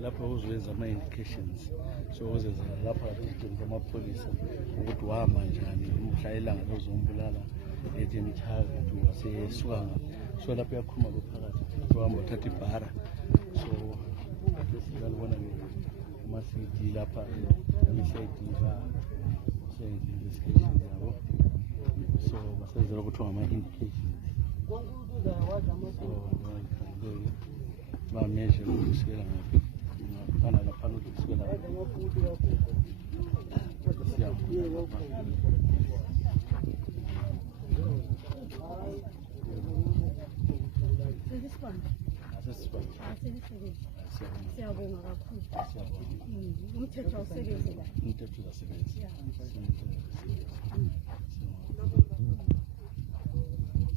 Lapha uzwenza ama-indications so uzenza lapha kudinga amapholisa ukuthi wahamba njani umhla ilanga lozombulala eThemithayo wasesuka so lapha uyakhuluma phakathi uhamba uthatha ibhara so sesilibona ama-CD lapha i-CD investigation yabo so basenzela ukuthi ngama-indications so ba-measure ukusukela ngaphi ngapana laphana ukuthi kusukela siyabonga kakhulu. Umthetho awusebenzi la. Umthetho uyasebenza.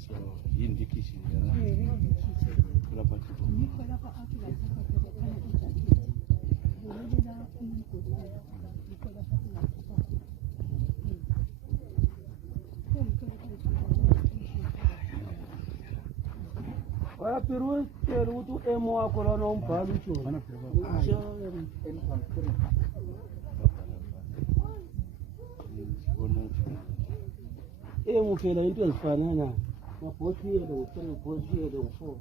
So indication yana. Lapha Pero tu emo a corona un palo chu. Emo fela into ezifana na. Mabhothi yelo ufuna bhothi yelo ufo.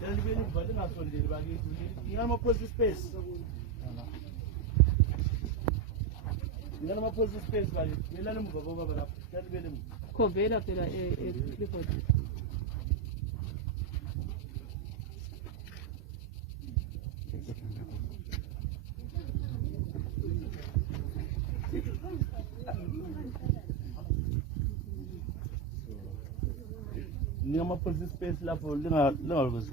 Delibeli mvali ngasondeli bakithi. Nginamaphosi space. Nginamaphosi space bakithi. Ngelani mva baba lapha. Delibeli mva. Khovela phela Clifford. Nginamaphosi space lapho lingalukuzi.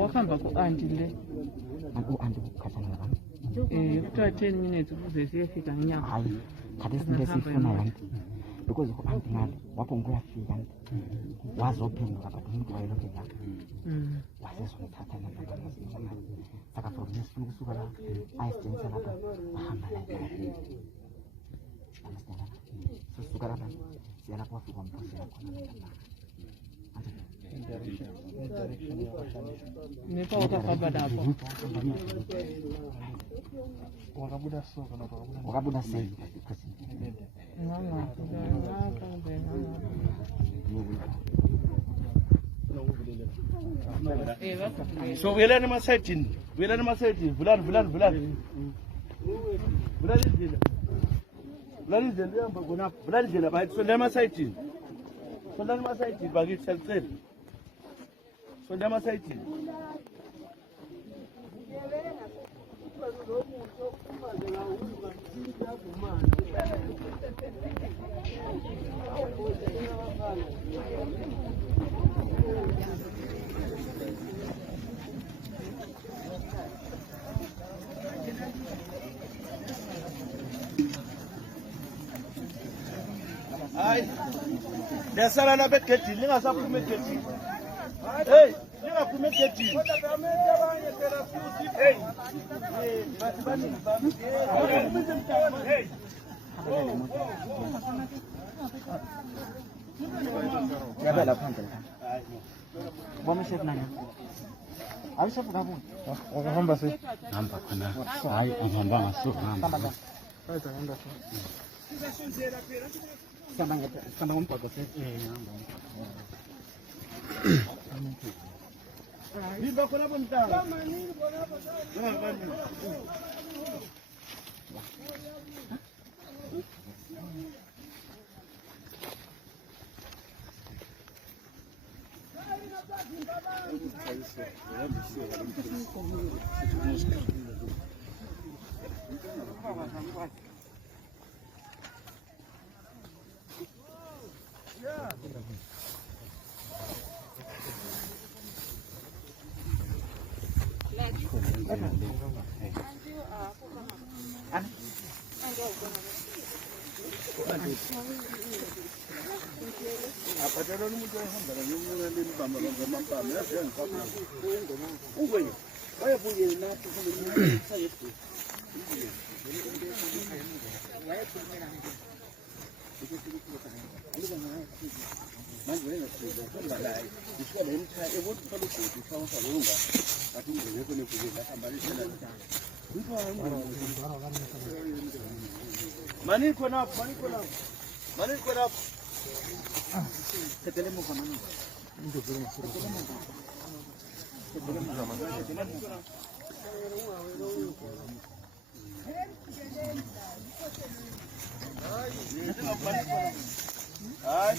Wahamba ku-anti le kuthiwa 10 minutes ukuze siyefika ngenyanga. Hayi, khathesi into esiyifuna yanti because ku-anti ngale wapho ngikuyafika wazophenduka but umuntu wayelokhe ngapha wasezongithatha saka from nesifuna ukusuka la ayisitshengisa lapha ahamba lapha understand so suka lapha siya lapho wafika wamphosela khona Nipa wakahamba lapho. wakabuda save So welani masayidini. Welani masayidini. Vulani. Vulani indlela. Vulani indlela ihamba khonapha. Vulani indlela bakithi. Sondela masayidini. Sondela masayidini bakithi siyacela. Sondela masayidini. Hayi. Ndiyasala lapha egedini ningasaphuma egedini. Hey, ningaphuma egedini. Hey. Hey. yabela phandle la boma chef nani hayi chef ngabo Wakahamba se. Hamba khona. Hayi, angihamba ngaso. Hamba. samba ngombhaqo se Limba khonapho mntana. Apatela umuntu ohamba ngemnyama lembamba ngamapama yazenza ukwenye wayebuye lapho kulenyama sayedwa manje wena sizohamba naye isho le mthatha ukuthi ufala ugodi ufaka longa athi ungene kone kuze lahamba lisela mani khonapho setele mo kana Ay.